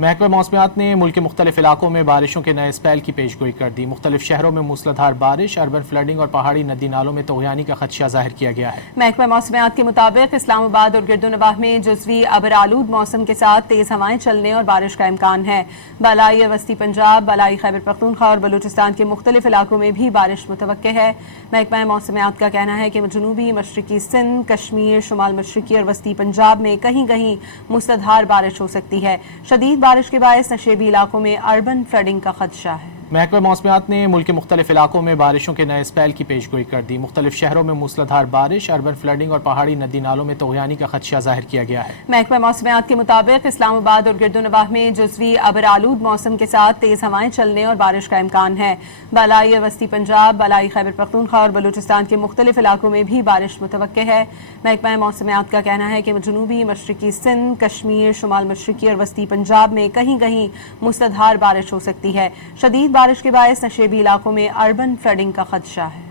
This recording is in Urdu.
محکمہ موسمیات نے ملک کے مختلف علاقوں میں بارشوں کے نئے اسپیل کی پیشگوئی کر دی۔ مختلف شہروں میں موسلادھار بارش، اربن فلڈنگ اور پہاڑی ندی نالوں میں طغیانی کا خدشہ ظاہر کیا گیا ہے۔ محکمہ موسمیات کے مطابق اسلام آباد اور گرد و نواح میں جزوی ابرآلود موسم کے ساتھ تیز ہوائیں چلنے اور بارش کا امکان ہے۔ بالائی اور وسطی پنجاب، بالائی خیبر پختونخوا اور بلوچستان کے مختلف علاقوں میں بھی بارش متوقع ہے۔ محکمہ موسمیات کا کہنا ہے کہ جنوبی مشرقی سندھ، کشمیر، شمال مشرقی اور وسطی پنجاب میں کہیں کہیں موسلادھار بارش ہو سکتی ہے۔ شدید بارش کے باعث نشیبی علاقوں میں اربن فلڈنگ کا خدشہ ہے۔ محکمہ موسمیات نے ملک کے مختلف علاقوں میں بارشوں کے نئے اسپیل کی پیشگوئی کر دی۔ مختلف شہروں میں موسلادھار بارش، اربن فلڈنگ اور پہاڑی ندی نالوں میں طغیانی کا خدشہ ظاہر کیا گیا ہے۔ محکمہ موسمیات کے مطابق اسلام آباد اور گرد و نواح میں جزوی ابرآلود موسم کے ساتھ تیز ہوائیں چلنے اور بارش کا امکان ہے۔ بالائی اور وسطی پنجاب، بالائی خیبر پختونخوا اور بلوچستان کے مختلف علاقوں میں بھی بارش متوقع ہے۔ محکمہ موسمیات کا کہنا ہے کہ جنوبی مشرقی سندھ، کشمیر، شمال مشرقی اور وسطی پنجاب میں کہیں کہیں موسلادھار بارش ہو سکتی ہے۔ شدید بارش کے باعث نشیبی علاقوں میں اربن فلڈنگ کا خدشہ ہے۔